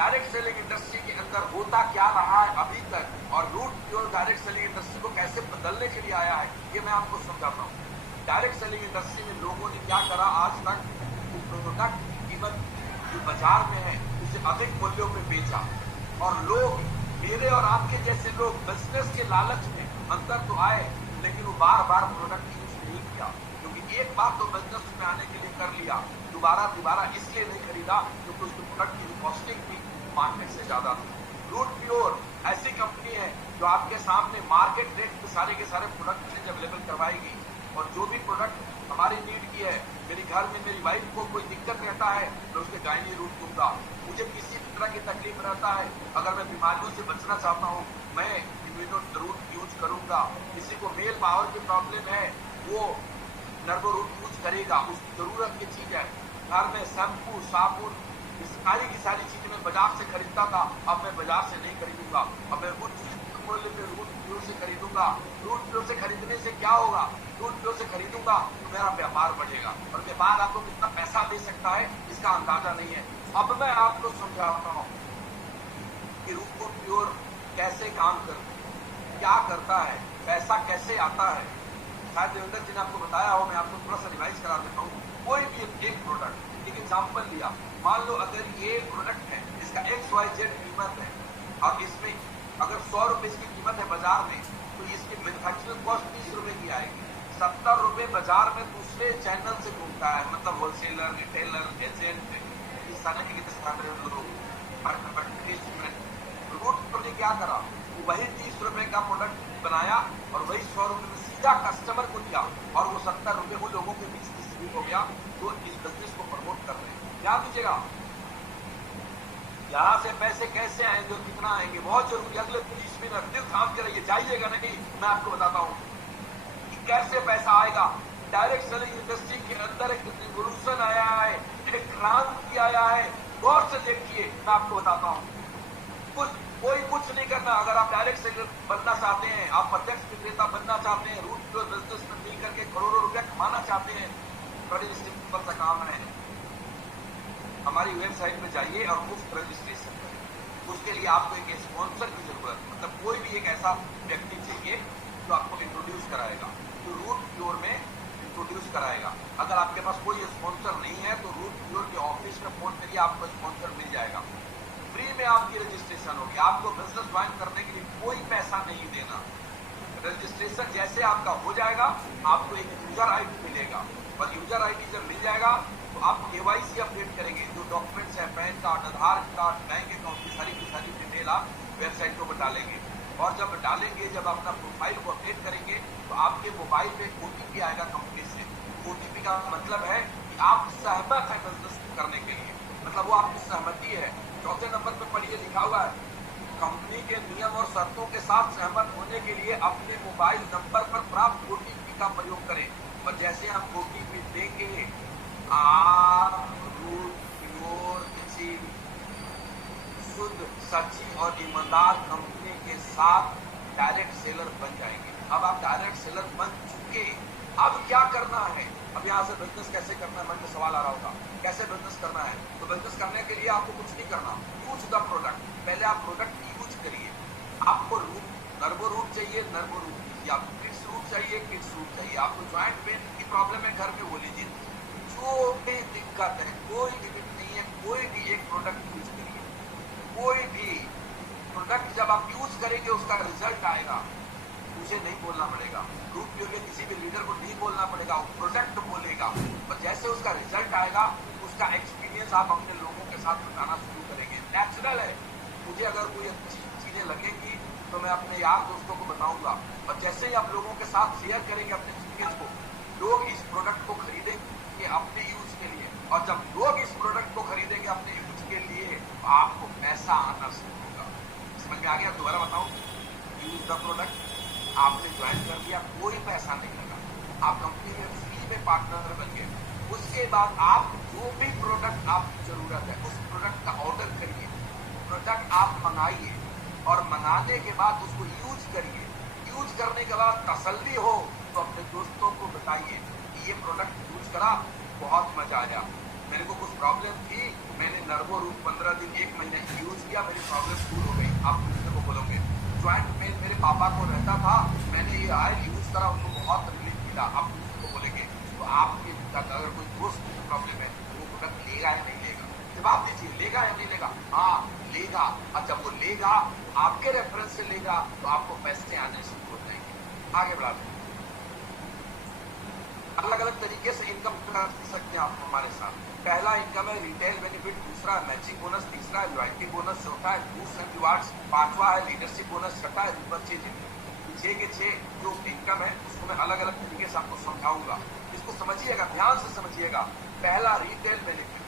Direct selling industry के अंदर होता क्या रहा है अभी तक और root pure direct selling industry को कैसे बदलने के लिए आया है, ये मैं आपको समझाता हूँ। डायरेक्ट सेलिंग इंडस्ट्री में लोगों ने क्या करा, आज तक प्रोडक्ट की कीमत जो बाजार में है उसे अधिक मूल्यों पे बेचा, और लोग, मेरे और आपके जैसे लोग बिजनेस के लालच में अंदर तो आए, लेकिन वो बार बार प्रोडक्ट यूज नहीं किया, क्योंकि एक बार तो बिजनेस में आने के लिए कर लिया, दोबारा इसलिए नहीं खरीदा क्योंकि उसके प्रोडक्ट की कॉस्टिंग भी मार्केट से ज्यादा थी। रूट प्योर ऐसी कंपनी है जो आपके सामने मार्केट रेट पे सारे के सारे प्रोडक्ट अवेलेबल करवाएगी, और जो भी प्रोडक्ट हमारी नीड की है, मेरे घर में मेरी वाइफ को कोई दिक्कत रहता है मैं उसके गायनी रूट दूंगा, मुझे किसी तरह की तकलीफ रहता है, अगर मैं बीमारियों से बचना चाहता हूँ मैं इम्यूनो रूट यूज करूंगा, किसी को मेल पावर की प्रॉब्लम है वो नर्वो रूट यूज करेगा, उसकी जरूरत की चीज है। घर में शैम्पू साबुन सारी की सारी चीजें मैं बाजार से खरीदता था, अब मैं बाजार से नहीं खरीदूंगा, अब मैं उचित मूल्य पे रूट प्योर से खरीदूंगा। रूट प्योर से खरीदने से क्या होगा, रूट प्योर से खरीदूंगा तो मेरा व्यापार बढ़ेगा, और व्यापार आपको कितना पैसा दे सकता है इसका अंदाजा नहीं है। अब मैं आपको समझाता हूँ कि रूट प्योर कैसे काम करता है, क्या करता है, पैसा कैसे आता है। शायद देवेंद्र जी ने आपको बताया हो, मैं आपको थोड़ा सा रिवाइज करा देता हूँ। कोई भी एक प्रोडक्ट, एक एग्जाम्पल लिया, मान लो अगर ये प्रोडक्ट है, इसका XYZ कीमत है, और इसमें अगर 100 रुपए इसकी कीमत है बाजार में, तो इसकी मैन्युफैक्चरिंग कॉस्ट 30 रुपए की आएगी। 70 रुपए बाजार में दूसरे चैनल से घूमता है, मतलब होलसेलर, रिटेलर, एजेंट, इस तरह के रूट ने क्या करा, वही 30 रुपए का प्रोडक्ट बनाया और वही 100 रुपए में सीधा कस्टमर को दिया, और वो 70 रुपए उन लोगों के बीच डिस्ट्रीब्यूट हो गया जो इस बिजनेस को प्रमोट कर रहे हैं। ध्यान दीजिएगा, यहां से पैसे कैसे आएंगे और कितना आएंगे बहुत जरूरी। अगले 30 मिनट दिल थाम के रहिए, जाइएगा नहीं, मैं आपको बताता हूं कि कैसे पैसा आएगा। डायरेक्ट सेलिंग इंडस्ट्री के अंदर एक रिवोल्यूशन आया है, एक क्रांति आया है, गौर से देखिए, मैं आपको बताता हूं। कोई कुछ नहीं करना, अगर आप डायरेक्ट सेलर बनना चाहते हैं, आप प्रत्यक्ष विक्रेता बनना चाहते हैं, रूट प्योर बिजनेस में मिल करके करोड़ों रुपया कमाना चाहते हैं, बड़ी सिंपल सा काम है, हमारी वेबसाइट में जाइए और मुफ्त रजिस्ट्रेशन करें। उसके लिए आपको एक स्पॉन्सर की जरूरत, मतलब कोई भी एक ऐसा व्यक्ति चाहिए जो आपको इंट्रोड्यूस कराएगा, जो रूट प्योर में इंट्रोड्यूस कराएगा। अगर आपके पास कोई स्पॉन्सर नहीं है तो रूट प्योर के ऑफिस में फोन करिए, आपको स्पॉन्सर मिल जाएगा, फ्री में आपकी रजिस्ट्रेशन होगी। आपको बिजनेस ज्वाइन करने के लिए कोई पैसा नहीं देना। रजिस्ट्रेशन जैसे आपका हो जाएगा, आपको एक यूजर आईडी मिलेगा, और यूजर आईडी जब मिल जाएगा तो आप KYC अपडेट करेंगे, जो डॉक्यूमेंट्स है, पैन कार्ड, आधार कार्ड, बैंक अकाउंट की सारी डिटेल आप वेबसाइट को डालेंगे, और जब डालेंगे, जब अपना प्रोफाइल को अपडेट करेंगे तो आपके मोबाइल पे OTP आएगा कंपनी से। OTP का मतलब है कि आप सहमत है बिजनेस करने के लिए, मतलब वो आपकी सहमति है। चौथे नंबर पे पढ़िए, लिखा हुआ है, कंपनी के नियम और शर्तों के साथ सहमत होने के लिए अपने मोबाइल नंबर पर प्राप्त OTP का प्रयोग करें। और जैसे हम OTP देंगे, आप रूट प्योर किसी शुद्ध, सच्ची और ईमानदार कंपनी के साथ डायरेक्ट सेलर बन जाएंगे। अब आप डायरेक्ट सेलर बन चुके, अब क्या करना है, अब यहाँ से बिजनेस कैसे करना है, मन में सवाल आ रहा होगा, कैसे बिजनेस करना है। तो बिजनेस करने के लिए आपको कुछ नहीं करना, यूज द प्रोडक्ट। पहले आप प्रोडक्ट यूज करिए। आपको रूट, नर्वो रूट चाहिए, नर्वो रूट लीजिए, आपको किड्स रूट चाहिए, किड्स रूट चाहिए, आपको ज्वाइंट पेन की प्रॉब्लम है घर में, वो लीजिए। जो भी दिक्कत है, कोई लिमिट नहीं है, कोई भी एक प्रोडक्ट यूज करिए। कोई भी प्रोडक्ट जब आप यूज करेंगे उसका रिजल्ट आएगा, मुझे नहीं बोलना पड़ेगा, रूट प्योर के किसी भी लीडर को नहीं बोलना पड़ेगा, वो प्रोडक्ट बोलेगा, और जैसे उसका रिजल्ट आएगा उसका एक्सपीरियंस आप अपने लोगों के साथ बताना शुरू करेंगे। नेचुरल है, मुझे अगर कोई अच्छी चीजें लगेंगी तो मैं अपने यार दोस्तों को बताऊंगा, और जैसे ही आप लोगों के साथ शेयर करेंगे अपने एक्सपीरियंस को, लोग इस प्रोडक्ट को खरीदेंगे अपने यूज के लिए, और जब लोग इस प्रोडक्ट को खरीदेंगे अपने यूज के लिए तो आपको पैसा आना शुरू होगा। समझ में आ गया? दोबारा बताऊं, यूज द प्रोडक्ट, आपने ज्वाइन कर लिया, कोई पैसा नहीं लगा, आप कंपनी में फ्री में पार्टनर बन गए। उसके बाद आप जो भी प्रोडक्ट आपकी जरूरत है उस प्रोडक्ट का ऑर्डर करिए, प्रोडक्ट आप मंगाइए, और मंगाने के बाद उसको यूज करिए। यूज करने के बाद तसल्ली हो तो अपने दोस्तों को बताइए कि ये प्रोडक्ट यूज करा, बहुत मजा आया, मेरे को कुछ प्रॉब्लम थी, मैंने नर्वो रूट 15 दिन 1 महीना यूज किया, मेरी प्रॉब्लम दूर हो गई। आप दूसरे को बोलोगे ज्वाइंट पेन मेरे पापा को रहता था, मैंने ये ऑयल यूज करा, उनको बहुत रिलीफ मिला। आप दूसरे को बोलेंगे तो आपके अगर कोई दोस्त की प्रॉब्लम है वो प्रोडक्ट लेगा या नहीं लेगा? जवाब दीजिए, लेगा या नहीं लेगा? हाँ लेगा। और जब वो लेगा, आपके रेफरेंस से लेगा, तो आपको पैसे आने शुरू हो जाएंगे। आगे बढ़ाते हैं। अलग अलग तरीके से इनकम कर सकते हैं आप हमारे साथ। पहला इनकम है रिटेल बेनिफिट, दूसरा है मैचिंग बोनस, तीसरा है लॉयल्टी बोनस, चौथा है टूर्स एंड रिवार्ड्स, पांचवा है लीडरशिप बोनस, छठा है रिपर्चेज इनकम। 6 के 6 जो इनकम है उसको मैं अलग अलग तरीके से आपको समझाऊंगा। इसको समझिएगा, ध्यान से समझिएगा। पहला रिटेल बेनिफिट।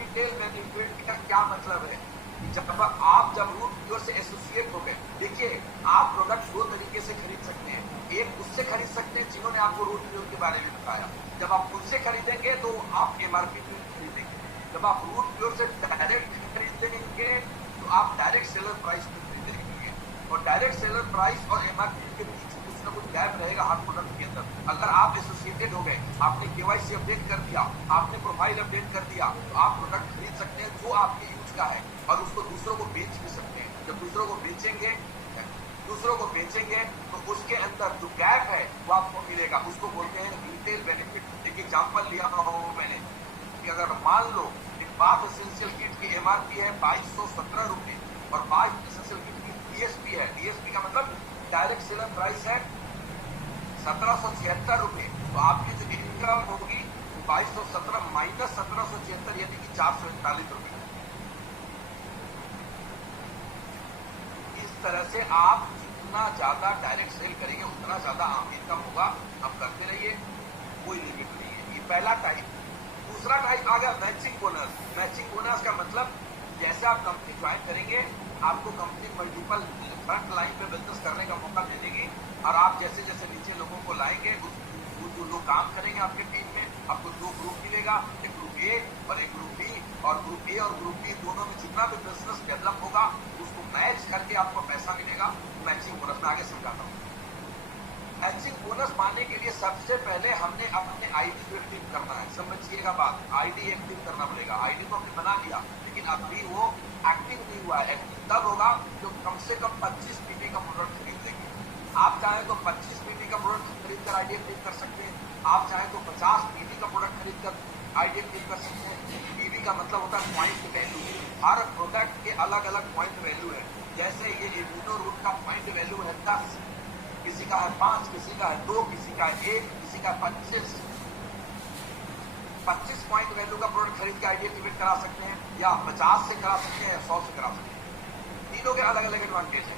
रिटेल बेनिफिट का क्या मतलब है? जब रूट प्योर से एसोसिएट हो गए, देखिए आप प्रोडक्ट 2 तरीके से खरीद सकते हैं। एक उससे खरीद सकते हैं जिन्होंने आपको रूट प्योर के बारे में बताया। जब आप उनसे खरीदेंगे तो आप एमआरपी पे खरीदेंगे। जब आप रूट प्योर से डायरेक्ट खरीदेंगे तो आप डायरेक्ट सेलर प्राइस पे खरीदेंगे। और डायरेक्ट सेलर प्राइस और एमआरपी के बीच कुछ ना कुछ गैप रहेगा हर प्रोडक्ट के अंदर। अगर आप एसोसिएटेड हो गए, आपने केवाईसी अपडेट कर दिया, आपने प्रोफाइल अपडेट कर दिया, तो आप प्रोडक्ट खरीद सकते हैं जो आपके यूज का है और उसको दूसरों को बेच भी सकते हैं। जब दूसरों को बेचेंगे तो उसके अंदर जो गैप है वो आपको मिलेगा, उसको बोलते हैं रिटेल बेनिफिट। एक एग्जांपल लिया हूं मैंने कि अगर मान लो एक बाथ एसेंशियल किट की एमआरपी है 2217 रुपए और बाथ एसेंशियल किट की डीएसपी है, डीएसपी का मतलब डायरेक्ट सेलर प्राइस है 1776 रुपए, तो आपकी जो इनकम होगी 2217 माइनस 1776 यानी कि 441 रुपए। इस तरह से आप जितना ज्यादा डायरेक्ट सेल करेंगे उतना ज्यादा इनकम होगा। आप करते रहिए, कोई लिमिट नहीं है। ये पहला टाइप। दूसरा टाइप आ गया मैचिंग बोनस। मैचिंग बोनस का मतलब जैसे आप कंपनी ज्वाइन करेंगे, आपको कंपनी मल्टीपल फ्रंट लाइन पे बिजनेस करने का मौका दे देगी और आप जैसे जैसे नीचे लोगों को लाएंगे, जो लोग काम करेंगे आपके टीम में, आपको 2 ग्रुप मिलेगा, एक ग्रुप ए और एक ग्रुप बी। और ग्रुप ए और ग्रुप बी दोनों में जितना भी बिजनेस डेवलप होगा उसको मैच करके आपको पैसा मिलेगा। मैचिंग बोनस में आगे समझाता हूँ। मैचिंग बोनस पाने के लिए सबसे पहले हमने अपने आईडी को एक्टिव करना है। समझिएगा बात, आईडी एक्टिव करना पड़ेगा। आईडी तो हमने बना लिया लेकिन अभी वो एक्टिव नहीं हुआ है। एक्टिव तब होगा जो कम से कम 25 पीपी का प्रोडक्ट खरीद लेंगे। आप चाहें तो 25 पीपी का प्रोडक्ट खरीद कर आईडी एक्टिव कर सकते हैं। आप चाहें तो 50 पीपी का प्रोडक्ट खरीद कर आईडी एक्टिव कर सकते हैं। पीवी का मतलब होता है पॉइंट वैल्यू। हर प्रोडक्ट के अलग अलग पॉइंट वैल्यू है। जैसे ये इम्यूनो रूट का पॉइंट वैल्यू है 10, किसी का है 5, किसी का है 2, किसी का है 1, किसी का 25। 25 पॉइंट वैल्यू का प्रोडक्ट खरीद के आईडी एक्टिवेट करा सकते हैं, या 50 से करा सकते हैं, या 100 से करा सकते हैं। तीनों के अलग अलग एडवांटेज है।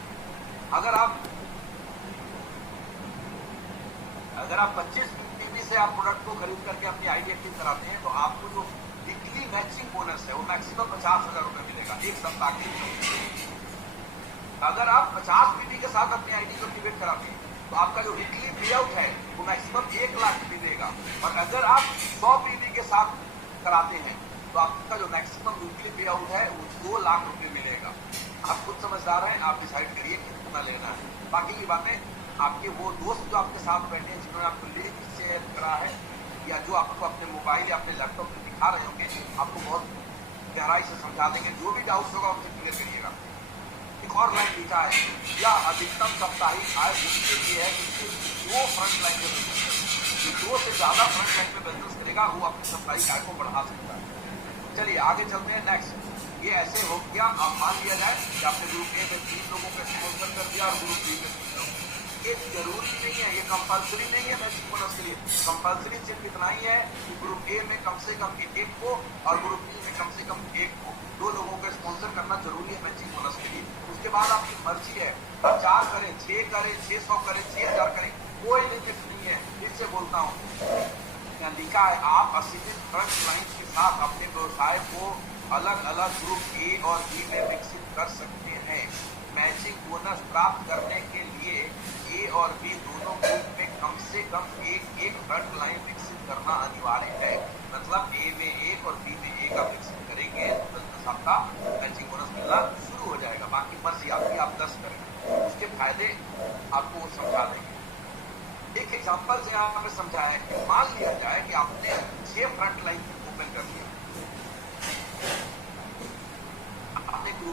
अगर आप 25 पीवी से आप प्रोडक्ट को खरीद करके अपनी आईडी एक्टिव कराते हैं तो आपको जो वीकली मैचिंग बोनस है वो मैक्सिमम 50,000 रुपए मिलेगा एक सप्ताह के लिए। अगर आप 50 पीवी के साथ अपनी आईडी को एक्टिवेट कराते हैं तो आपका जो वीकली पे आउट है वो मैक्सिमम 1 लाख मिलेगा। और अगर आप 100 पीवी के साथ कराते हैं तो आपका जो मैक्सिमम वीकली पे आउट है वो 2 लाख रुपए मिलेगा। आप खुद समझदार हैं, आप डिसाइड करिए कितना लेना है। बाकी की बातें आपके वो दोस्त जो आपके साथ बैठे हैं, जिन्होंने आपको लिंक शेयर करा है या जो आपको अपने मोबाइल या अपने लैपटॉप में दिखा रहे होंगे, आपको बहुत गहराई से समझा देंगे। जो भी डाउट्स होगा उनसे क्लियर करिएगा। एक और लाइन लिखा है, या अधिकतम साप्ताहिक आय उसके लिए है कि 2 फ्रंट लाइन पे बिजनेस, जो 2 से ज्यादा फ्रंट लाइन पे बिजनेस करेगा वो अपनी साप्ताहिक आय को बढ़ा सकता है। चलिए आगे चलते हैं। नेक्स्ट, ये ऐसे हो गया। अब मान लिया जाए कि आपने ग्रुप ए में 3 लोगों को स्पॉन्सर कर दिया और ग्रुप बी में 3 लोगों। ये जरूरी नहीं है, ये कंपल्सरी नहीं है मैचिंग बोनस के लिए। कंपल्सरी सिर्फ इतना ही है कि ग्रुप ए में कम से कम 1 को और ग्रुप बी में कम से कम 1 को, 2 लोगों को स्पॉन्सर करना जरूरी है मैचिंग बोनस के लिए। उसके बाद आपकी मर्जी है, 4 करें, 6 करें, 600 करें, 6000 करें, कोई लिमिट नहीं है। फिर से बोलता हूँ, यहाँ लिखा है आप असीमित फ्रंट लाइन के साथ अपने व्यवसाय को अलग अलग ग्रुप ए और बी में विकसित कर सकते हैं। मैचिंग बोनस प्राप्त करने के लिए ए और बी दोनों ग्रुप में कम से कम एक फ्रंट लाइन विकसित करना अनिवार्य है। मतलब ए में 1 और बी में 1 आप विकसित करेंगे तो आपका मैचिंग बोनस मिलना शुरू हो जाएगा। बाकी मर्जी आपकी, आप 10 करेंगे, उसके फायदे आपको वो समझा देंगे। एक एग्जाम्पल से यहाँ पे समझाया है कि मान लिया जाए कि आपने 6 फ्रंट लाइन ओपन कर दिया,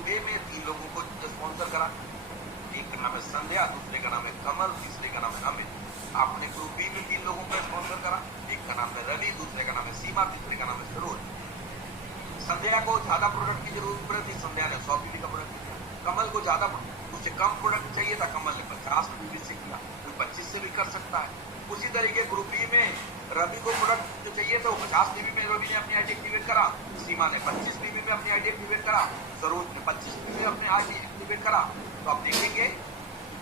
ग्रुप ए में 3 लोगों को स्पॉन्सर करा, एक का नाम है संध्या, दूसरे का नाम है कमल, तीसरे का नाम है अमित। आपने ग्रुप बी में 3 लोगों को स्पॉन्सर करा, एक का नाम है रवि, दूसरे का नाम है सीमा, तीसरे का नाम है सरोज। संध्या को ज्यादा प्रोडक्ट की जरूरत थी, संध्या ने 100 पीवी का प्रोडक्ट किया। कमल को ज्यादा, उसे कम प्रोडक्ट चाहिए था, कमल ने 50 पीवी से किया, कोई 25 से भी कर सकता है। उसी तरीके ग्रुप बी में रवि को प्रोडक्ट जो चाहिए था वो 50 पीवी में रवि ने अपनी आईडी एक्टिवेट करा, सीमा ने 25 पीवी में अपनी आईडी एक्टिवेट करा, सरोज ने 25 पीवी में अपनी आईडी एक्टिवेट करा। तो आप देखेंगे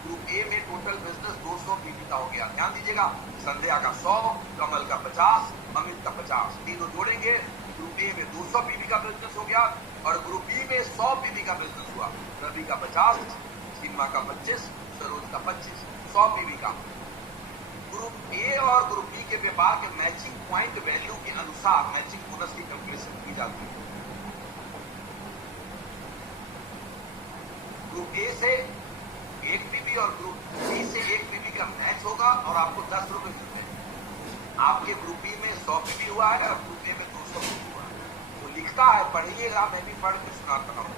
ग्रुप ए में टोटल बिजनेस 200 पीवी का हो गया। ध्यान दीजिएगा, संध्या का 100, कमल का 50, अमित का 50, तीनों जोड़ेंगे ग्रुप ए में 200 पीवी का बिजनेस हो गया और ग्रुप बी में 100 पीवी का बिजनेस हुआ। रवि का 50, सीमा का 25, सरोज का 25, 100 पीवी का। ग्रुप ए और ग्रुप बी के व्यापार के मैचिंग पॉइंट वैल्यू के अनुसार मैचिंग बोनस की कैलकुलेशन की जाती है। ग्रुप ए से 1 पीवी और ग्रुप बी से 1 पीवी का मैच होगा और आपको 10 रुपए मिलते हैं। आपके ग्रुप बी में 100 पीवी हुआ है और ग्रुप ए में 200 पीवी हुआ है। तो लिखता है, पढ़िएगा, मैं भी पढ़ के सुनाता हूँ।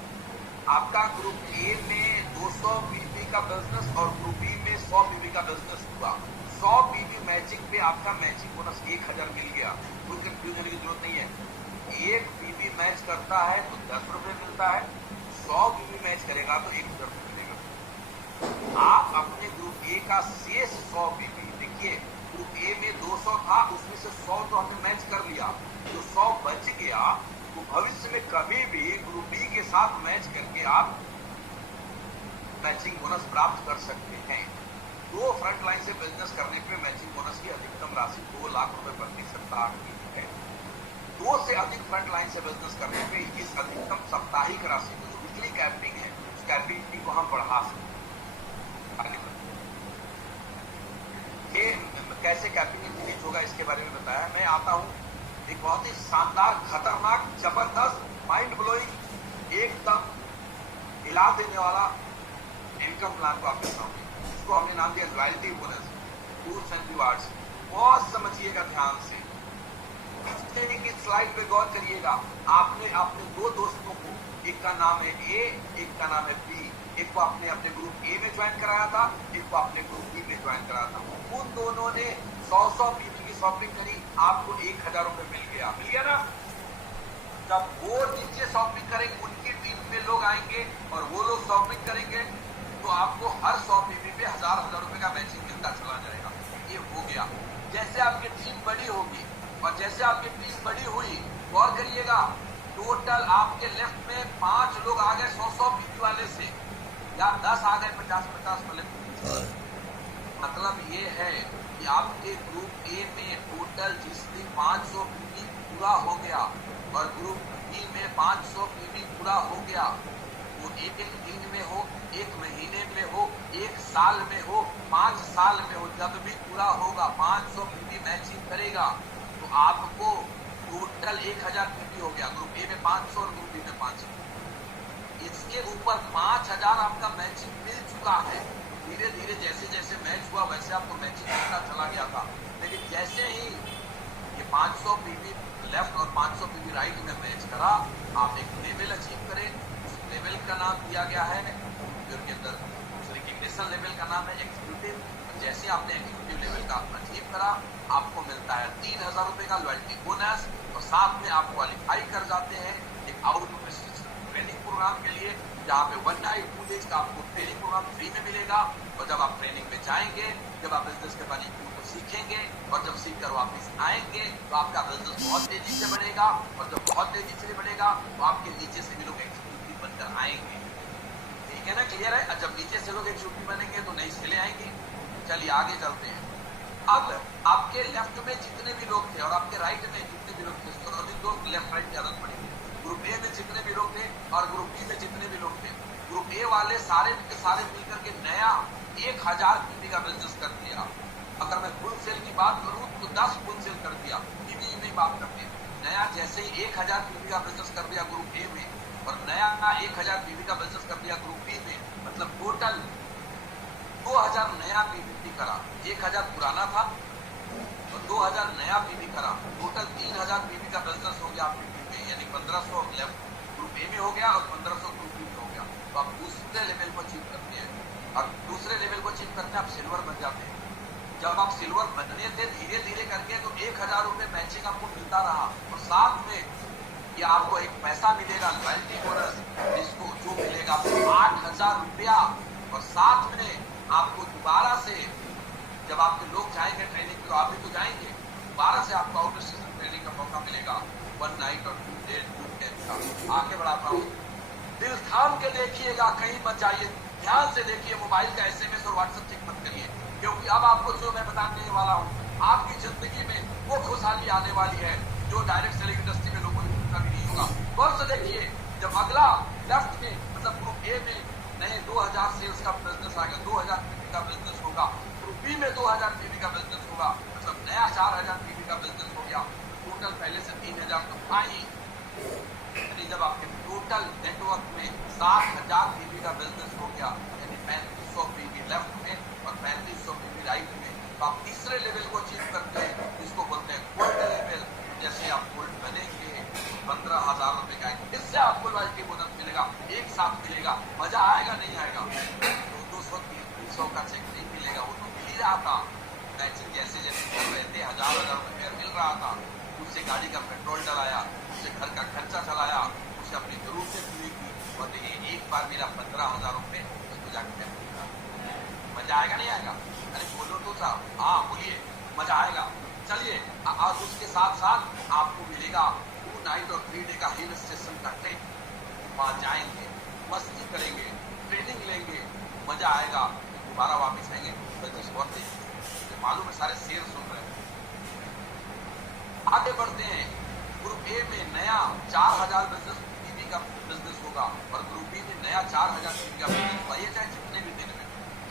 आपका ग्रुप ए में 200 पीवी का बिजनेस और ग्रुप बी में 100 पीवी का बिजनेस हुआ। 100 पीवी मैचिंग पे आपका मैचिंग बोनस 1000 मिल गया। कोई कंफ्यूजन की जरूरत नहीं है। 1 पीवी मैच करता है तो 10 रुपए मिलता है, 100 पीवी मैच करेगा तो 1000 रुपए मिलेगा। आप अपने ग्रुप ए का शेष 100 पीवी देखिए, ग्रुप ए में 200 था, उसमें से 100 तो हमने मैच कर लिया, जो 100 बच गया तो भविष्य में कभी भी ग्रुप बी के साथ मैच करके आप मैचिंग बोनस प्राप्त कर सकते हैं। 2 फ्रंट लाइन से बिजनेस करने पे मैचिंग बोनस की अधिकतम राशि 2 लाख रुपए प्रति सप्ताह की है। 2 से अधिक फ्रंट लाइन से बिजनेस करने पे इस अधिकतम साप्ताहिक राशि को, जो वीकली कैपिंग है, उस कैपिंग को हम बढ़ा सकते हैं। ये कैसे कैपिंग इंक्रीज होगा इसके बारे में बताया। मैं आता हूं एक बहुत ही शानदार, खतरनाक, जबरदस्त, माइंड ब्लोइंग, एकदम हिला देने वाला इनकम प्लान को आपके सामने, इसको हमने नाम दिया loyalty bonus, tools and rewards. बहुत समझिएगा ध्यान से, की स्लाइड पे गौर करिएगा। आपने अपने 2 दोस्तों को, एक का नाम है ए, एक का नाम है बी, एक को आपने अपने ग्रुप ए में ज्वाइन कराया था, एक को आपने ग्रुप बी में ज्वाइन कराया था। उन दोनों ने 100 पीवी की शॉपिंग करी, आपको 1000 रुपए मिल गया ना। जब वो नीचे शॉपिंग करेंगे, उनकी टीम में लोग आएंगे और वो लोग शॉपिंग करेंगे तो आपको हर 100 पीवी पे 1000 रुपए का मैचिंग मिलता चला जाएगा। ये हो गया। जैसे आपकी टीम बड़ी होगी और जैसे आपकी टीम बड़ी हुई, गौर करिएगा, टोटल आपके लेफ्ट में 5 लोग आ गए 100 पीवी वाले से, या 10 आ गए 50 वाले। मतलब ये है कि आपके ग्रुप ए में टोटल जिसकी 500 पीवी पूरा हो गया और ग्रुप बी में 500 पीवी पूरा हो गया, वो एक दिन में हो, 1 महीने में हो, 1 साल में हो, 5 साल में हो, जब भी पूरा होगा 500 पीवी मैचिंग करेगा तो आपको टोटल 1000 पीवी हो गया। ग्रुप ए में 500 और ग्रुप बी में 500। इसके ऊपर 5000 आपका मैचिंग मिल चुका है। धीरे धीरे जैसे जैसे मैच हुआ वैसे आपको मैचिंग मिलता चला गया था, लेकिन जैसे ही ये 500 पीवी लेफ्ट और 500 पीवी राइट में मैच करा, आप एक लेवल अचीव करें। उस लेवल का नाम दिया गया है के अंदर, उस रिकग्निशन लेवल का नाम है एग्जीक्यूटिव। जैसे आपने एग्जीक्यूटिव लेवल का अचीव करा, आपको मिलता है 3000 रुपए का लॉयल्टी बोनस और साथ में आप क्वालिफाई कर जाते हैं एक आउट ऑफ ट्रेनिंग प्रोग्राम के लिए, जहाँ पे 1 नाइट 2 डेज का आपको ट्रेनिंग प्रोग्राम फ्री में मिलेगा। और जब आप ट्रेनिंग में जाएंगे, जब आप बिजनेस के बारे में सीखेंगे और जब सीख कर वापिस आएंगे तो आपका बिजनेस बहुत तेजी से बढ़ेगा और जब बहुत तेजी से बढ़ेगा तो आपके नीचे से भी लोग एग्जीक्यूटिव बनकर आएंगे। ठीक है ना, क्लियर है। और जब नीचे से लोग एग्जीक्यूटिव बनेंगे तो नई सेलें आएंगी। चलिए आगे चलते हैं। अब आपके लेफ्ट में जितने भी लोग थे और आपके राइट में जितने भी लोग थे, दो लेफ्ट राइट की आदत पड़ी। ग्रुप ए में जितने भी लोग थे और ग्रुप बी में जितने भी लोग थे, ग्रुप ए वाले सारे के सारे मिलकर के नया 1000 पीवी का बिजनेस कर दिया। अगर मैं फुल सेल की बात करूं तो 10 फुल सेल कर दिया, पीवी नहीं बात करते। नया जैसे ही 1000 पीवी का बिजनेस कर दिया ग्रुप ए में और नया 1000 पीवी का बिजनेस कर दिया ग्रुप बी में, मतलब टोटल 2000 नया पीवी करा। 1000 पुराना था और 2000 नया पीवी करा, टोटल 3000 पीवी का बिजनेस हो गया आपके पीवी में, यानी 1500 लेफ्ट ग्रुप ए में हो गया और 1500 ग्रुप बी में हो गया। तो आप दूसरे लेवल को अचीव करते हैं, और दूसरे लेवल को अचीव करते हैं आप सिल्वर बन जाते हैं। जब आप सिल्वर बनने थे धीरे धीरे करके तो 1000 रुपए मैचिंग आपको मिलता रहा, और साथ में ये आपको एक पैसा मिलेगा लॉयल्टी बोनस, जिसको जो मिलेगा 8000 रुपया, और साथ में आपको दोबारा से जब आपके लोग जाएंगे ट्रेनिंग तो आप भी तो जाएंगे, दोबारा से आपको आउट स्टेशन ट्रेनिंग का मौका मिलेगा 1 नाइट और 2 डे 2 कैंप का। आगे बढ़ाता हूँ, दिल थाम के देखिएगा, कहीं मत जाइए, ध्यान से देखिए, मोबाइल का SMS और व्हाट्सएप चेक मत करिए, क्योंकि अब आपको जो मैं बताने वाला हूँ आपकी जिंदगी में वो खुशहाली आने वाली है जो डायरेक्ट सेलिंग इंडस्ट्री में लोगों को कभी नहीं होगा। गौर से देखिए, जब अगला लेफ्ट में मतलब ग्रुप ए में नए 2000 सेल्स का बिजनेस आएगा, 2000 पीवी का बिजनेस होगा, ग्रुप बी में 2000 पीवी का बिजनेस होगा, मतलब नया 4000 पीवी का बिजनेस हो गया, टोटल पहले से 3000 तो आई, यानी जब आपके टोटल नेटवर्क में 7000 पीवी का बिजनेस हो गया, यानी 3500 पीवी लेफ्ट में और 3500 पीवी राइट में, तो आप तीसरे लेवल को अचीव करते हैं, जिसको बोलते हैं गोल्ड लेवल। जैसे आप गोल्ड बनेंगे 15,000 रुपए का इससे आपको लॉयल्टी बोनस मिलेगा, एक साथ मिलेगा, मजा आएगा नहीं आएगा? 200-300 का चेक नहीं मिलेगा, वो तो मिल ही रहा था, मैचिंग जैसे जैसे कर रहे थे 1000 रुपये मिल रहा था, उससे गाड़ी का पेट्रोल डलाया, उससे घर का खर्चा चलाया, उससे अपनी जरूरतें पूरी की, और ये एक बार मिला 15,000 रुपये, उसको जाकर मजा आएगा नहीं आएगा? अरे बोलो तो साहब, हाँ बोलिए, मजा आएगा। चलिए, आज उसके साथ साथ आपको मिलेगा 2 नाइट और 3 डे का हिल स्टेशन का ट्रिप, वहां जाएंगे, मस्ती करेंगे, ट्रेनिंग लेंगे, मजा आएगा, दोबारा वापस आएंगे। तो मालूम है सारे शेर सुन रहे हैं। आगे बढ़ते हैं, ग्रुप ए में नया 4000 बिजनेस पीवी का बिजनेस होगा, और ग्रुप बी में नया 4000 पीवी का बिजनेस होगा, ये चाहे जितने भी दिन में,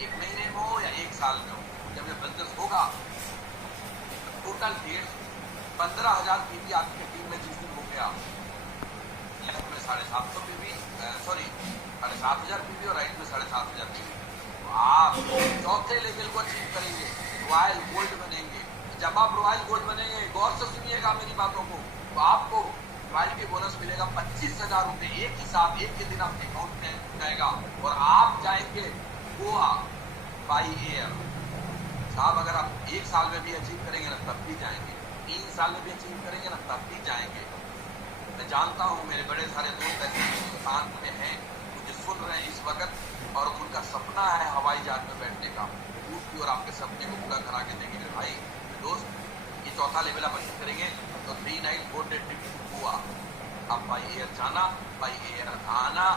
1 महीने में हो या 1 साल में हो, जब ये बिजनेस होगा टोटल 15,000 पीवी आपकी टीम में जिस दिन हो गया, लेफ्ट में 750 पीवी, सॉरी 7,500 पीवी और राइट में 7,500 पीवी, तो आप चौथे लेवल को अचीव करेंगे, रॉयल गोल्ड बनेंगे। जब आप रॉयल गोल्ड बनेंगे, गौर से सुनिएगा मेरी बातों को, तो आपको रॉयल्टी बोनस मिलेगा 25,000 रुपए एक ही साथ, एक के दिन आपके अकाउंट में जाएगा, और आप जाएंगे गोवा बाई एयर। साहब अगर आप 1 साल में भी अचीव करेंगे ना तब भी जाएंगे, 3 साल में भी अचीव करेंगे ना तब भी जाएंगे। मैं जानता हूं मेरे बड़े सारे दोस्त ऐसे हिंदुस्तान में हैं मुझे सुन रहे हैं इस वक्त, और उनका सपना है हवाई जहाज में बैठने का, उसकी और आपके सपने को पूरा करा के देंगे। भाई दोस्त, ये चौथा लेवल आप अचीव करेंगे तो 3 नाइट 4 डे ट्रिप हुआ, आप बाई एयर जाना, बाई एयर आना,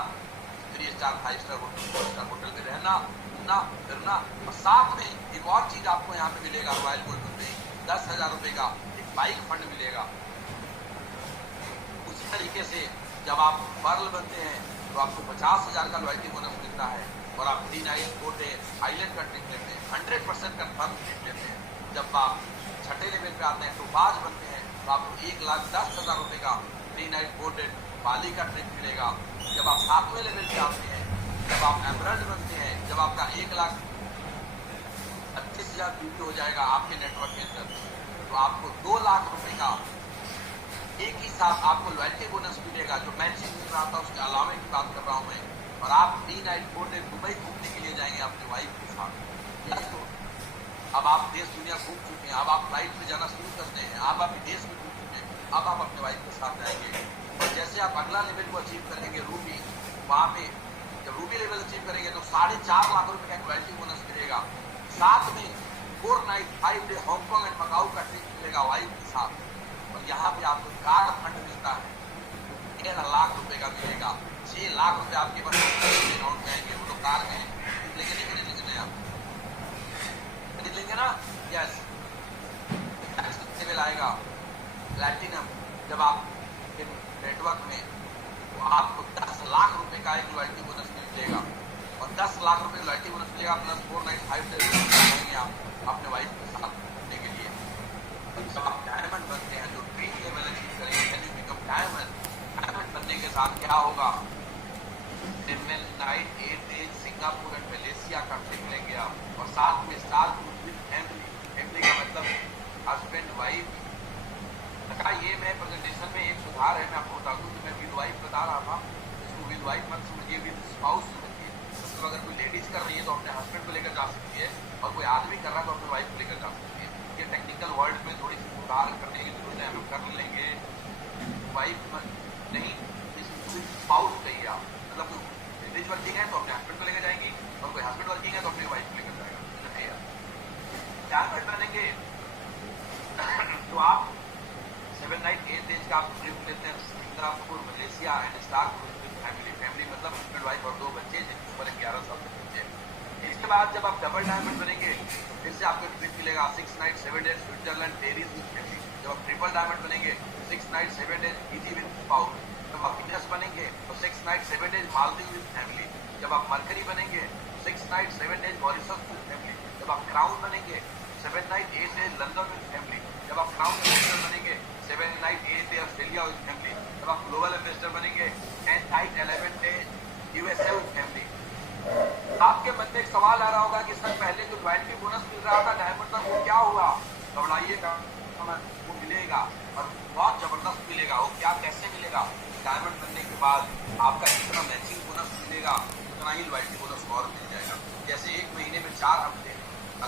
3 star 5 star hotel 4 star hotel में रहना, फिरना, और साथ में एक और चीज आपको यहाँ पे मिलेगा रॉयल गोल्ड में, 10,000 रुपए का एक बाइक फंड मिलेगा। उसी तरीके से जब आप पर्ल बनते हैं तो आपको 50,000 का लॉयल्टी बोनस मिलता है, और आप 3 नाइट 4 डे आइलैंड का ट्रिप लेते हैं, 100% कंफर्म ट्रिप लेते हैं। जब आप छठे लेवल पे आते हैं तो बाज बनते हैं तो आपको 1,10,000 रुपए का 3 नाइट 4 डे बाली का ट्रिप मिलेगा। जब आप 7वें लेवल पे आते हैं, जब आप एमरल्ड बनते हैं, जब आपका 1,25,000 पीवी हो जाएगा आपके नेटवर्क के अंदर, तो आपको 2 लाख रुपए का एक ही साथ आपको लॉयल्टी बोनस मिलेगा, जो मैचिंग मिल रहा था उसके अलावा की बात कर रहा हूं मैं। और आप 3 नाइट 4 डे दुबई घूमने के लिए जाएंगे अपनी वाइफ के साथ। तो अब आप देश दुनिया घूम चुके हैं, अब आप फ्लाइट में जाना शुरू करते हैं, आप अपने देश में घूम चुके हैं, अब आप अपने वाइफ के साथ जाएंगे। और जैसे आप अगला लेवल को अचीव करेंगे रूबी, वहां पे जब रूबी लेवल अचीव करेंगे तो 4.5 लाख रुपए का लॉयल्टी बोनस मिलेगा, साथ में 4 night 5 day Hong Kong and Macau का ट्रिप मिलेगा वाइफ के साथ। और यहाँ पे आपको कार फंड मिलता है, 13 लाख रुपए का मिलेगा, 6 लाख रुपए आपके पास अकाउंट में आएंगे। वो लोग कार में लेंगे नहीं, खरीदेंगे आप खरीद लेंगे ना, यस। लेवल आएगा प्लैटिनम, जब आप नेटवर्क में, तो आपको 10 लाख रुपए का एक लॉयल्टी बोनस मिलेगा, और 10 लाख रुपए लॉयल्टी बोनस मिलेगा प्लस 4 नाइट 5 डे रहेंगे आप अपने वाइफ के साथ घूमने के लिए। जब आप डायमंड बनते हैं, जो ड्रीम लेवल अचीव करेंगे, कैन यू बिकम डायमंड बनने के साथ क्या होगा, 10 night 8 days Singapore and Malaysia का ट्रिप लेंगे आप, और साथ में स्टार क्रूज विद फैमिली का मतलब हस्बैंड वाइफ का। ये मैं प्रेजेंटेशन में एक सुधार है, मैं आपको बता दूं कि मैं विद वाइफ बता रहा था, इसको विद वाइफ मत समझिए, विद स्पाउस कर रही है तो अपने हस्बैंड को लेकर जा सकती है, और कोई आदमी कर रहा है तो अपने वाइफ को लेकर जा सकती है। ये टेक्निकल वर्ड में थोड़ी सी सुधार करने की जरूरत है, हम कर लेंगे। वाइफ नहीं, स्पाउस कहिए आप, मतलब कोई लेडीज वर्किंग है तो अपने हस्बैंड को लेकर जाएंगी, और कोई हस्बैंड वर्किंग है तो अपनी वाइफ को लेकर जाएगा। डायमंड बनेंगे तो आप 7 नाइट 8 डेज का आप ट्रिप लेते हैं Singapore, Malaysia and star family. Family मतलब हस्बैंड वाइफ और 2 बच्चे जिनके ऊपर 11 साल के बच्चे। इसके बाद जब आप डबल डायमंड बनेंगे फिर से आपको ट्रिप मिलेगा 6 night 7 days Switzerland Paris with family. जब आप ट्रिपल डायमंड बनेंगे 6 night 7 days Fiji with spouse. जब आप विनस बनेंगे तो 6 night 7 days Maldives with family. जब आप मरकरी बनेंगे 6 night 7 days Mauritius with family. जब आप क्राउन बनेंगे 7 night 8 days London with family. जब आप क्राउन इन्वेस्टर बनेंगे 7 night 8 days Australia with family. जब आप ग्लोबल इन्वेस्टर बनेंगे 10 night 11 days USA with family. आपके मन में एक सवाल आ रहा होगा कि सर पहले जो रॉयल्टी बोनस मिल रहा था डायमंड तक वो क्या हुआ? घबराइएगा, वो मिलेगा और बहुत जबरदस्त मिलेगा। वो क्या, कैसे मिलेगा? डायमंड बनने के बाद आपका जितना मैचिंग बोनस मिलेगा उतना ही रॉयल्टी बोनस और मिल जाएगा। जैसे एक महीने में 4 हफ्ते,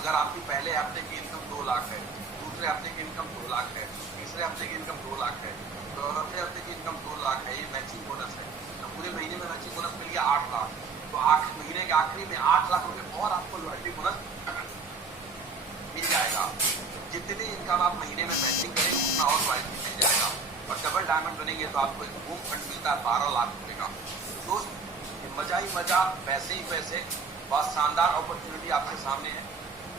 अगर आपकी पहले हफ्ते की इनकम 2 लाख है, दूसरे हफ्ते की इनकम 2 लाख है, तीसरे हफ्ते की इनकम 2 लाख है, चौथे हफ्ते की इनकम 2 लाख है, ये मैचिंग बोनस है। तो पूरे महीने में मैचिंग बोनस मिल गया 8 लाख। तो महीने के आखिरी में 8 लाख रुपए और आपको रॉयल्टी बोनस मिल जाएगा। जितनी इनकम आप महीने में मैचिंग करेंगे उतना और रॉयल्टी मिल जाएगा। और डबल डायमंड बनेंगे तो आपको एक होम फंड मिलता है 12 लाख रुपए का। दोस्त मजा ही मजा, पैसे ही पैसे, बहुत शानदार अपॉर्चुनिटी आपके सामने है।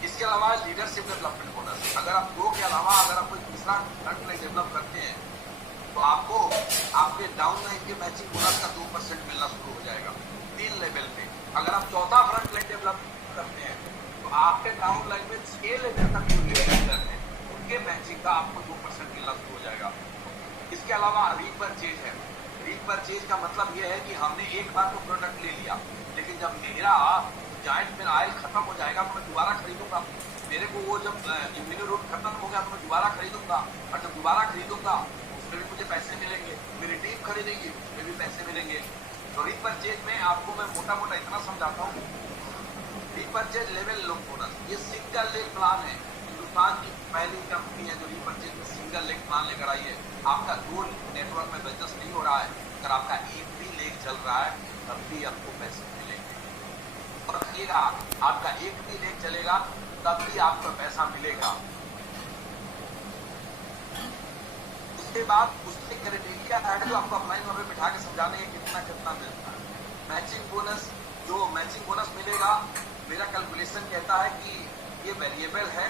इसके अलावा लीडरशिप डेवलपमेंट बोनस, अगर आप 2 के अलावा अगर आप कोई तीसरा फ्रंट लाइन डेवलप करते हैं तो आपको आपके डाउन लाइन के मैचिंग बोनस का 2% मिलना शुरू हो जाएगा 3 लेवल पे। अगर आप चौथा फ्रंट लाइन डेवलप करते हैं तो आपके डाउन लाइन में 6 लेवल तक जो लीडर है उनके मैचिंग का आपको 2% मिलना शुरू हो जाएगा। इसके अलावा रीपरचेज है। रीपरचेज का मतलब यह है कि हमने एक बार तो प्रोडक्ट ले लिया, लेकिन जब मेरा जाइंट मिल ऑयल खत्म हो जाएगा तो मैं दोबारा खरीदूंगा। मेरे को वो जब इम्यूनो रूट खत्म हो गया तो मैं दोबारा खरीदूंगा, और जब दोबारा खरीदूंगा उसमें भी मुझे पैसे मिलेंगे। मेरी टीम खरीदेगी उसमें भी पैसे मिलेंगे। तो रीपरचेज में आपको मैं मोटा मोटा इतना समझाता हूँ। रीपरचेज लेवल लोन बोनस ये सिंगल लेग प्लान है। हिंदुस्तान की पहली कंपनी है जो रीपरचेज में सिंगल लेग प्लान लेकर आई है। आपका 2 नेटवर्क में बिजनेस नहीं हो रहा है, अगर आपका एक भी लेग चल रहा है तब भी आपको पैसे मिलेंगे। और रखिएगा, आपका एक भी लेग चलेगा तब भी आपको पैसा मिलेगा। उसके बाद उसके क्राइटेरिया है जो आपको अपलाइन में बिठा के समझाने के कितना कितना मिलता है। मैचिंग बोनस, जो मैचिंग बोनस मिलेगा, मेरा कैलकुलेशन कहता है कि ये वेरिएबल है।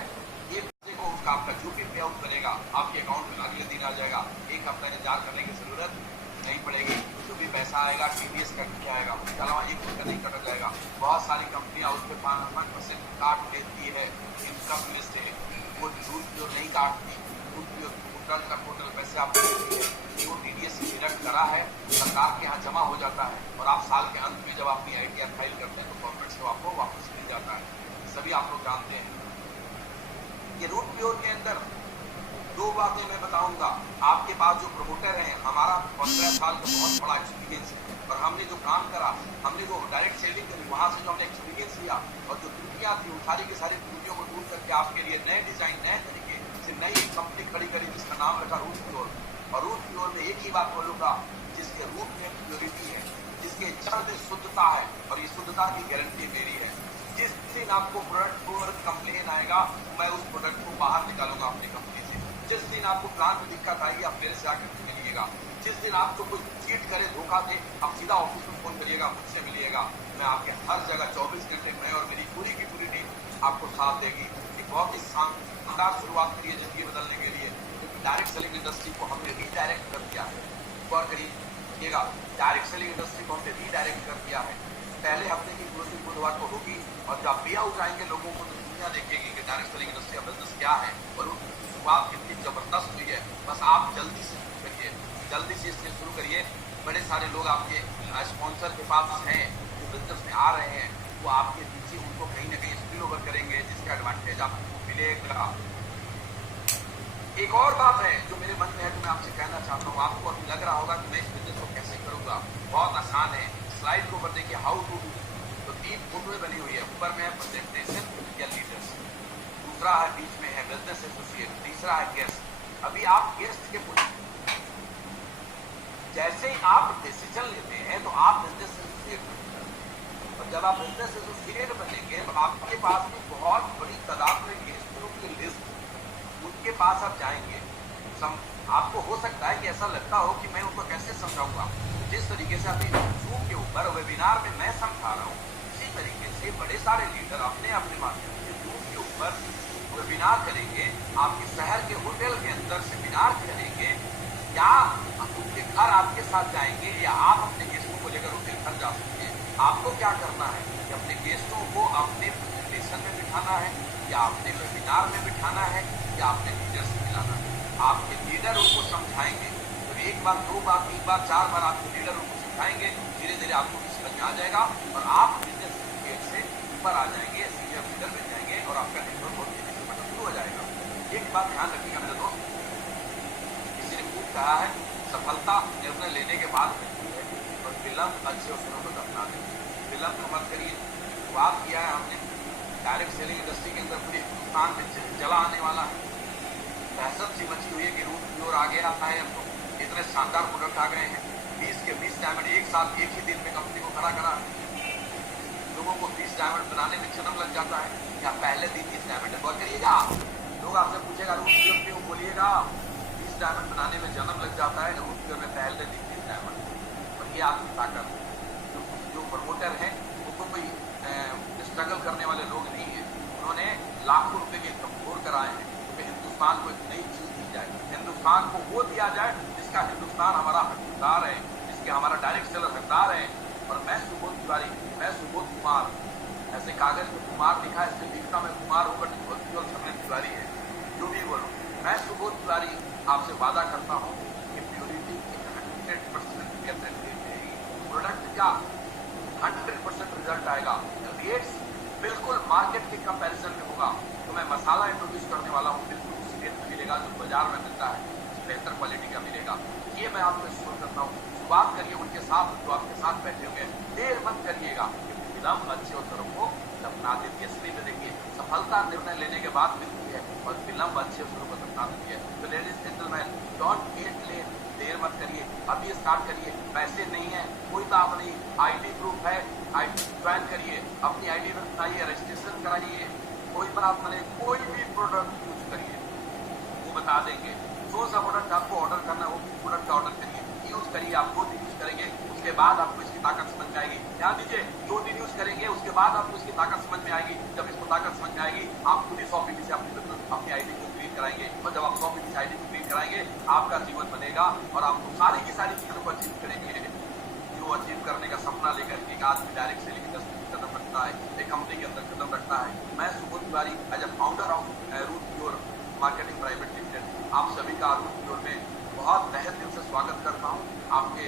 एक हफ्ते को उसका आपका जो भी पे आउट करेगा आपके अकाउंट में अगले दिन आ जाएगा। एक हफ्ता इंतजार करने की जरूरत नहीं पड़ेगी। जो भी पैसा आएगा टीडीएस कट किया जाएगा, उसके अलावा एक रुपया नहीं कटा जाएगा। बहुत सारी कंपनियां उस पर 5% काट देती है इनकम में से, वो झूठ जो नहीं काटती, टोटल का टोटल पैसे आपको वो टीडीएस डिडक्ट करा है सरकार के यहाँ जमा हो जाता है, और आप साल के अंत में जब अपनी आईटीआर फाइल करते हैं तो गवर्नमेंट से आपको वापस मिल जाता है। सभी आप लोग जानते हैं। ये रूट प्योर के अंदर 2 बातें मैं बताऊंगा। आपके पास जो प्रमोटर है, हमारा 15 साल का बहुत बड़ा एक्सपीरियंस है, और हमने जो काम करा, हमने जो डायरेक्ट सेलिंग करी, वहां से जो हमने एक्सपीरियंस लिया, और जो त्रुटियां थी उन सारी की सारी त्रुटियों को दूर करके आपके लिए नए डिजाइन, नए तरीके से नई कंपनी खड़ी करी जिसका नाम रखा रूट प्योर। और रूट प्योर में एक ही बात बोलूंगा, जिसके रूट में प्योरिटी है, जिसके जड़ में शुद्धता है, और ये शुद्धता की गारंटी मेरी है। जिस दिन आपको प्रोडक्ट पर कंप्लेन आएगा मैं उस प्रोडक्ट को बाहर निकालूंगा अपनी कंपनी से। जिस दिन आपको प्लान में दिक्कत आएगी आप मेरे से आकर मिलिएगा। जिस दिन आपको कोई चीट करे, धोखा दे, आप सीधा ऑफिस में फोन करिएगा, मुझसे मिलिएगा। मैं आपके हर जगह 24 घंटे मैं और मेरी पूरी की पूरी टीम आपको साथ देगी। एक बहुत ही शानदार शुरुआत करिए जिंदगी बदलने के लिए। डायरेक्ट सेलिंग इंडस्ट्री को हमने रीडायरेक्ट कर दिया है। गौर करिएगा, डायरेक्ट सेलिंग इंडस्ट्री को हमने रीडायरेक्ट कर दिया है। पहले हफ्ते की क्लोजिंग बुधवार को होगी, और जब पे आउट आएंगे लोगों को तो दुनिया देखेगी कि डायरेक्ट सेलिंग इंडस्ट्री का बिजनेस क्या है, और उसकी शुरुआत कितनी जबरदस्त हुई है। बस आप जल्दी से करिए, जल्दी से इसमें शुरू करिए। बड़े सारे लोग आपके स्पॉन्सर के पास हैं, वो बिजनेस में आ रहे हैं, वो आपके पीछे उनको कहीं ना कहीं स्पिल ओवर करेंगे, जिसका एडवांटेज आपको मिलेगा। एक और बात है जो मेरे मन में है, जो मैं आपसे कहना चाहता हूँ। आपको अभी लग रहा होगा कि मैं इस बिजनेस को कैसे करूंगा, बहुत आसान है। स्लाइड को ऊपर देखिए, हाउ टू डू। तो तीन फोटो बनी हुई है, ऊपर में है प्रेजेंटेशन या लीडर्स, दूसरा है बीच में है बिजनेस एसोसिएट, तीसरा है गेस्ट। अभी आप गेस्ट के जैसे ही आप डिसीजन लेते हैं तो आप बिजनेस एसोसिएट बनते हैं, और जब आप बिजनेस एसोसिएट बनेंगे तो आपके पास में बहुत बड़ी तादाद में गेस्टों की लिस्ट, उनके पास आप जाएंगे। आपको हो सकता है कि ऐसा लगता हो कि मैं उनको कैसे समझाऊंगा, जिस तरीके से अभी जूम के ऊपर वेबिनार में मैं समझा रहा हूँ, इसी तरीके से बड़े सारे लीडर अपने अपने माध्यम से जूम के ऊपर वेबिनार करेंगे, आपके शहर के होटल के अंदर सेमिनार करेंगे, या उनके घर आपके साथ जाएंगे, या आप अपने गेस्टों को लेकर उनके घर जा सकते हैं। आपको क्या करना है कि अपने गेस्टों को अपने प्रेजेंटेशन में बिठाना है, या अपने वेबिनार में बिठाना है, या अपने लीडर से मिलाना है। आपके लीडर उनको समझाएंगे, तो एक बार, दो बार, तीन बार, चार बार आपके लीडर उनको सिखाएंगे, धीरे धीरे आपको समझ में आ जाएगा और आप बिजनेस गेट से ऊपर आ जाएंगे, सीनियर लीडर बन जाएंगे और आपका नेटवर्क बहुत तेजी से बढ़ना शुरू हो जाएगा। एक बात ध्यान रखिएगा मेरे दोस्त, किसी ने खूब कहा है सफलता निर्णय लेने के बाद मिलती है और विलंब अच्छे अवसरों को अपना दें। विलंब मत करिए, शुरुआत किया है हमने, डायरेक्ट सेलिंग इंडस्ट्री के अंदर पूरे हिंदुस्तान में जला आने वाला है, दहशत सी मची हुई है कि रूप की ओर आगे आता है। अब तो इतने शानदार प्रोडक्ट आ गए हैं, 20 के 20 डायमंड एक साथ एक ही दिन में कंपनी को खड़ा करा। लोगों को 20 डायमंड बनाने में जन्म लग जाता है, या पहले दिन 30 डायमंड गौर करिएगा, लोग आपसे पूछेगा रूप की ओर क्यों, बोलिएगा 20 डायमंड बनाने में जन्म लग जाता है, रूप की ओर में पहले दिन 30 डायमंड। और ये आपकी ताकत है। जो प्रमोटर है वो कोई स्ट्रगल करने वाले लोग नहीं है, उन्होंने लाखों रुपए के इनकम कर आए हैं। हिंदुस्तान को एक नई चीज दी जाए, हिंदुस्तान को वो दिया जाए जिसका हिंदुस्तान हमारा हकदार है, जिसके हमारा डायरेक्ट सेलर हकदार है। और मैं सुबोध तिवारी, मैं सुबोध कुमार, ऐसे कागज में कुमार लिखा है, इससे लिखता मैं कुमार हूँ, बट केवल सबने तिवारी है, जो भी बोलो। मैं सुबोध तिवारी आपसे वादा करता हूँ कि प्योरिटी 100% गारंटी देगी, प्रोडक्ट का 100% रिजल्ट आएगा, रेट्स बिल्कुल मार्केट के कंपैरिजन में होगा। तो मैं मसाला इंट्रोड्यूस करने वाला हूँ, बिल्कुल उस रेट में मिलेगा जो बाजार में मिलता है, बेहतर क्वालिटी का मिलेगा। ये मैं आपको इंश्योर करता हूँ। शुरुआत करिए उनके साथ जो आपके साथ बैठे हुए, देर मत करिएगा, विलंब अच्छे अवसरों को दफना देती है। इसलिए में देखिए, सफलता निर्णय लेने के बाद मिलती है और विलंब अच्छे अवसरों को दफना देती है। तो ladies gentleman, don't get late, देर मत करिए, अभी स्टार्ट करिए। पैसे नहीं है, कोई बात नहीं, आईडी प्रूफ है, आईडी ज्वाइन करिए, अपनी आईडी बनाइए, रजिस्ट्रेशन कराइए, कोई बात नहीं, कोई भी प्रोडक्ट यूज करिए, वो बता देंगे। जो सा प्रोडक्ट आपको ऑर्डर करना है वो प्रोडक्ट का ऑर्डर करिए, यूज करिए। आप 2 दिन यूज करेंगे, उसके बाद आपको इसकी ताकत समझ में आएगी। ध्यान दीजिए, 2 दिन यूज करेंगे, उसके बाद आपको इसकी ताकत समझ में आएगी। जब इसको ताकत समझ में आएगी, आप खुद ही 100% से अपनी आईडी को क्रिएट कराएंगे, और जब आप 100% आईडी को क्रिएट कराएंगे, आपका जीवन बनेगा और आपको सारी की सारी चीजों को अचीव करेंगे। जो अचीव करने का सपना लेकर एक आदमी डायरेक्ट सेलिंग इंडस्ट्री में कदम रखता है, एक कंपनी के अंदर कदम रखता है। मैं Subodh Tiwari as a founder of root your marketing private limited, आप सभी का रूट योर में बहुत तहे दिल से स्वागत करता हूँ। आपके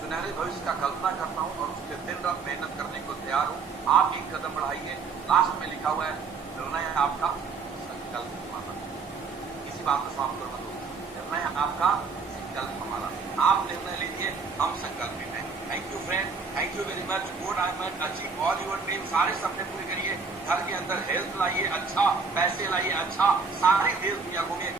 सुनहरे भविष्य का कल्पना करता हूँ और उसके दिन रात मेहनत करने को तैयार हूँ। आप एक कदम बढ़ाइए, लास्ट में लिखा हुआ है निर्णय आपका, संकल्प हमारा। इसी बात को समाप्त करना दो, निर्णय आपका, संकल्प हमारा। आप निर्णय लीजिए, हम संकल्पित हैं। Thank you friend, thank you very much. Good I much achieve all your dream. सारे सपने पूरे करिए, घर के अंदर हेल्थ लाइए अच्छा, पैसे लाइए अच्छा, सारी देश दुनिया घूमिए।